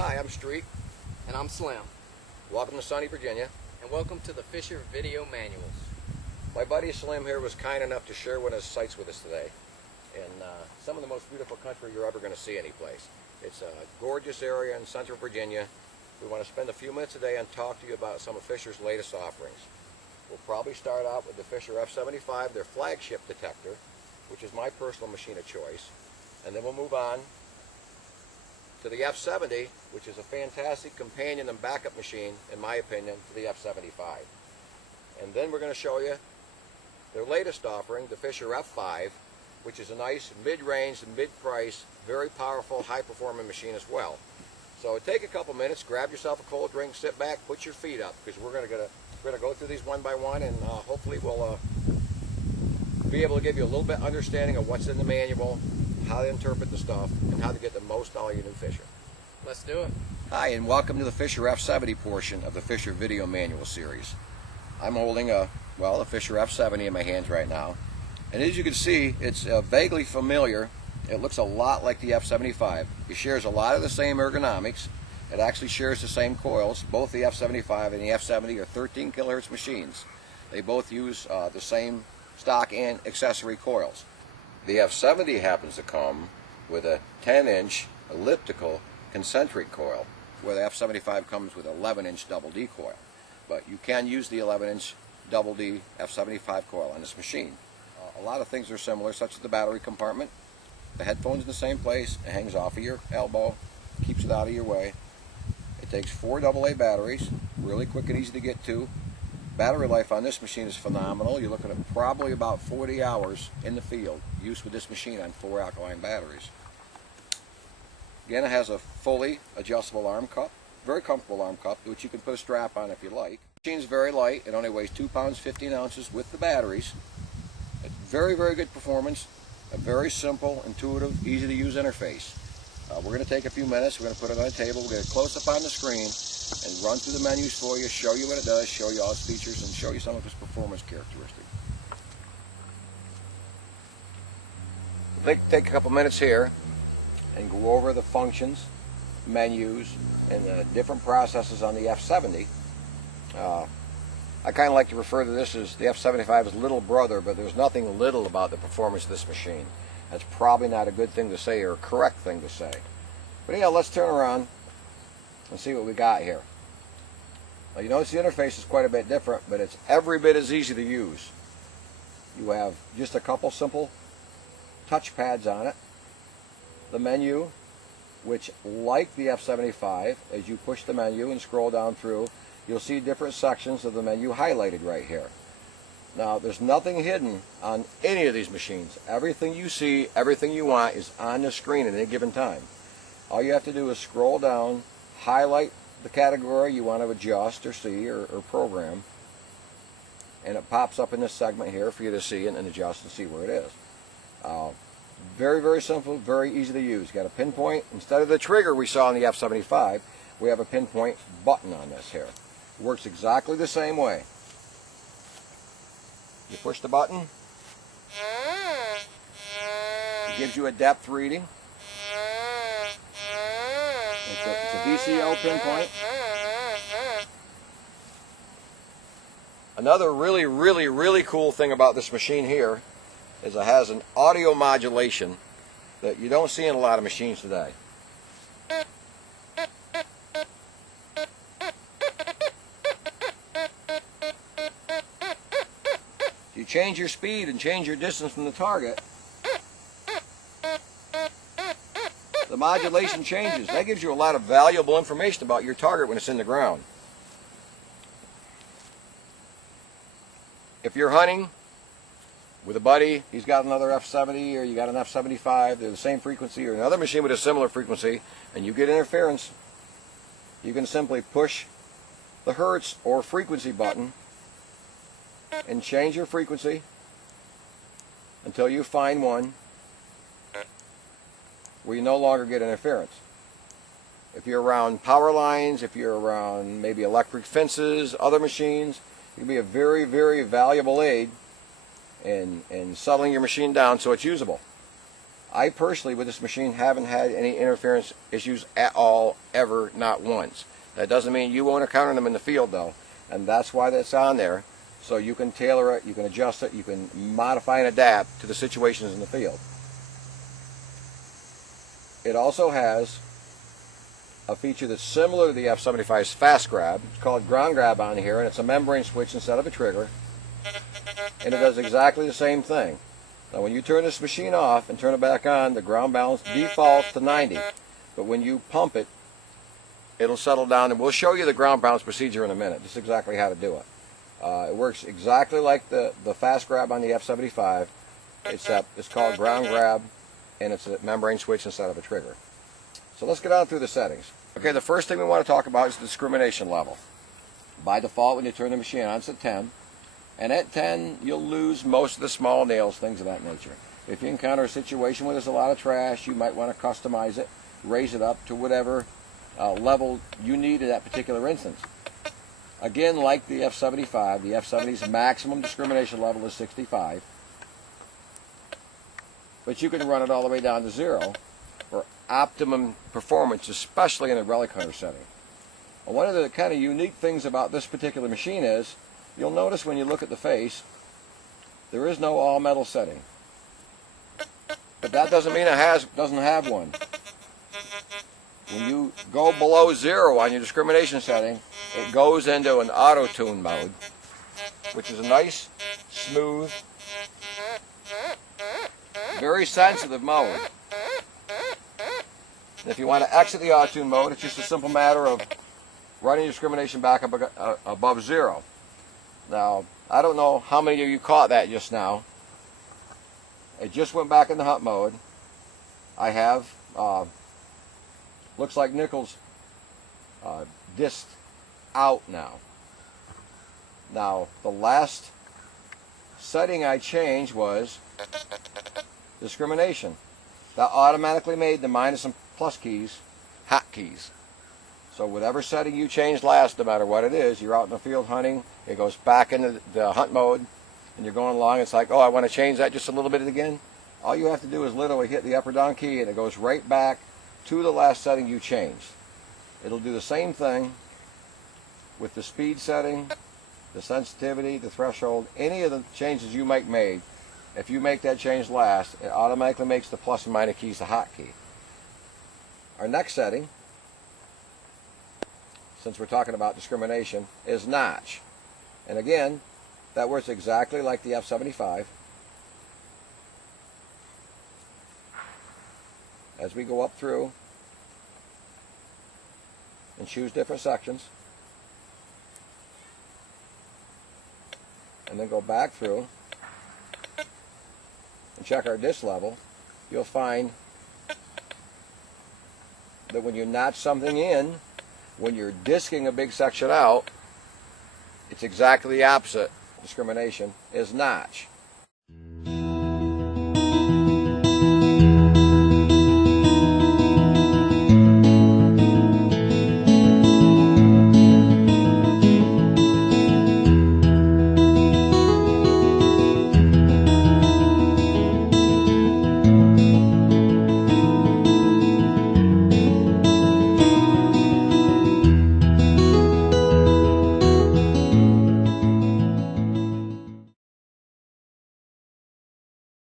Hi, I'm Street. And I'm Slim. Welcome to sunny Virginia. And welcome to the Fisher Video Manuals. My buddy Slim here was kind enough to share one of his sites with us today. In some of the most beautiful country you're ever going to see anyplace. It's a gorgeous area in central Virginia. We want to spend a few minutes today and talk to you about some of Fisher's latest offerings. We'll probably start out with the Fisher F70, their flagship detector, which is my personal machine of choice. And then we'll move on to the F70, which is a fantastic companion and backup machine, in my opinion, to the F75. And then we're going to show you their latest offering, the Fisher F5, which is a nice mid-range, mid-price, very powerful, high-performing machine as well. So take a couple minutes, grab yourself a cold drink, sit back, put your feet up, because we're going to go through these one by one, and hopefully we'll be able to give you a little bit understanding of what's in the manual, how to interpret the stuff, and how to get the most out of your new Fisher. Let's do it. Hi, and welcome to the Fisher F70 portion of the Fisher Video Manual series. I'm holding the Fisher F70 in my hands right now. And as you can see, it's vaguely familiar. It looks a lot like the F75. It shares a lot of the same ergonomics. It actually shares the same coils. Both the F75 and the F70 are 13 kilohertz machines. They both use the same stock and accessory coils. The F70 happens to come with a 10-inch elliptical concentric coil, where the F75 comes with an 11-inch double D coil. But you can use the 11-inch double D F75 coil on this machine. A lot of things are similar, such as the battery compartment. The headphone's in the same place. It hangs off of your elbow, keeps it out of your way. It takes 4 AA batteries, really quick and easy to get to. Battery life on this machine is phenomenal. You're looking at probably about 40 hours in the field use with this machine on 4 alkaline batteries. Again, it has a fully adjustable arm cup, very comfortable arm cup, which you can put a strap on if you like. The machine's very light. It only weighs 2 pounds 15 ounces with the batteries. Very, very good performance. A very simple, intuitive, easy to use interface. We're going to take a few minutes. We're going to put it on a table. We'll get a close-up on the screen and run through the menus for you, show you what it does, show you all its features, and show you some of its performance characteristics. We'll take a couple minutes here and go over the functions, menus, and the different processes on the F70. I kind of like to refer to this as the F75's little brother, but there's nothing little about the performance of this machine. That's probably not a good thing to say or a correct thing to say. But yeah, let's turn around and see what we got here. Now, you notice the interface is quite a bit different, but it's every bit as easy to use. You have just a couple simple touch pads on it. The menu, which, like the F75, as you push the menu and scroll down through, you'll see different sections of the menu highlighted right here. Now, there's nothing hidden on any of these machines. Everything you see, everything you want is on the screen at any given time. All you have to do is scroll down, highlight the category you want to adjust or see or program, and it pops up in this segment here for you to see and adjust and see where it is. Very, very simple, very easy to use. You got a pinpoint. Instead of the trigger we saw in the F75, we have a pinpoint button on this here. It works exactly the same way. You push the button, it gives you a depth reading. It's a VCO pinpoint. Another really, really, really cool thing about this machine here is it has an audio modulation that you don't see in a lot of machines today. You change your speed and change your distance from the target, the modulation changes. That gives you a lot of valuable information about your target when it's in the ground. If you're hunting with a buddy, he's got another F70 or you got an F75, they're the same frequency, or another machine with a similar frequency, and you get interference, you can simply push the hertz or frequency button and change your frequency until you find one where you no longer get interference. If you're around power lines, if you're around maybe electric fences, other machines, it can be a very, very valuable aid in settling your machine down so it's usable. I personally, with this machine, haven't had any interference issues at all, ever, not once. That doesn't mean you won't encounter them in the field, though, and that's why that's on there, so you can tailor it, you can adjust it, you can modify and adapt to the situations in the field. It also has a feature that's similar to the F75's fast grab. It's called ground grab on here, and it's a membrane switch instead of a trigger, and it does exactly the same thing. Now when you turn this machine off and turn it back on, the ground balance defaults to 90, but when you pump it, it'll settle down, and we'll show you the ground balance procedure in a minute, just exactly how to do it. It works exactly like the fast grab on the F75, except it's called ground grab, and it's a membrane switch instead of a trigger. So let's get on through the settings. Okay, the first thing we want to talk about is the discrimination level. By default, when you turn the machine on, it's at 10. And at 10, you'll lose most of the small nails, things of that nature. If you encounter a situation where there's a lot of trash, you might want to customize it, raise it up to whatever level you need in that particular instance. Again, like the F75, the F70's maximum discrimination level is 65. But you can run it all the way down to 0 for optimum performance, especially in a relic hunter setting. And one of the kind of unique things about this particular machine is, you'll notice when you look at the face, there is no all metal setting. But that doesn't mean it doesn't have one. When you go below 0 on your discrimination setting, it goes into an auto-tune mode, which is a nice, smooth, very sensitive mode. And if you want to exit the auto-tune mode, it's just a simple matter of running your discrimination back up above 0. Now, I don't know how many of you caught that just now. It just went back into hunt mode. I have, looks like nickel's disc out now. Now, the last setting I changed was discrimination. That automatically made the minus and plus keys hotkeys. So whatever setting you changed last, no matter what it is, you're out in the field hunting, it goes back into the hunt mode, and you're going along, it's like, oh, I want to change that just a little bit again. All you have to do is literally hit the up or down key, and it goes right back to the last setting you changed. It'll do the same thing with the speed setting, the sensitivity, the threshold, any of the changes you might make. If you make that change last, it automatically makes the plus and minus keys the hotkey. Our next setting, since we're talking about discrimination, is notch. And again, that works exactly like the F75. As we go up through and choose different sections, and then go back through and check our disc level, you'll find that when you notch something in, when you're disking a big section out, it's exactly the opposite. Discrimination is notch.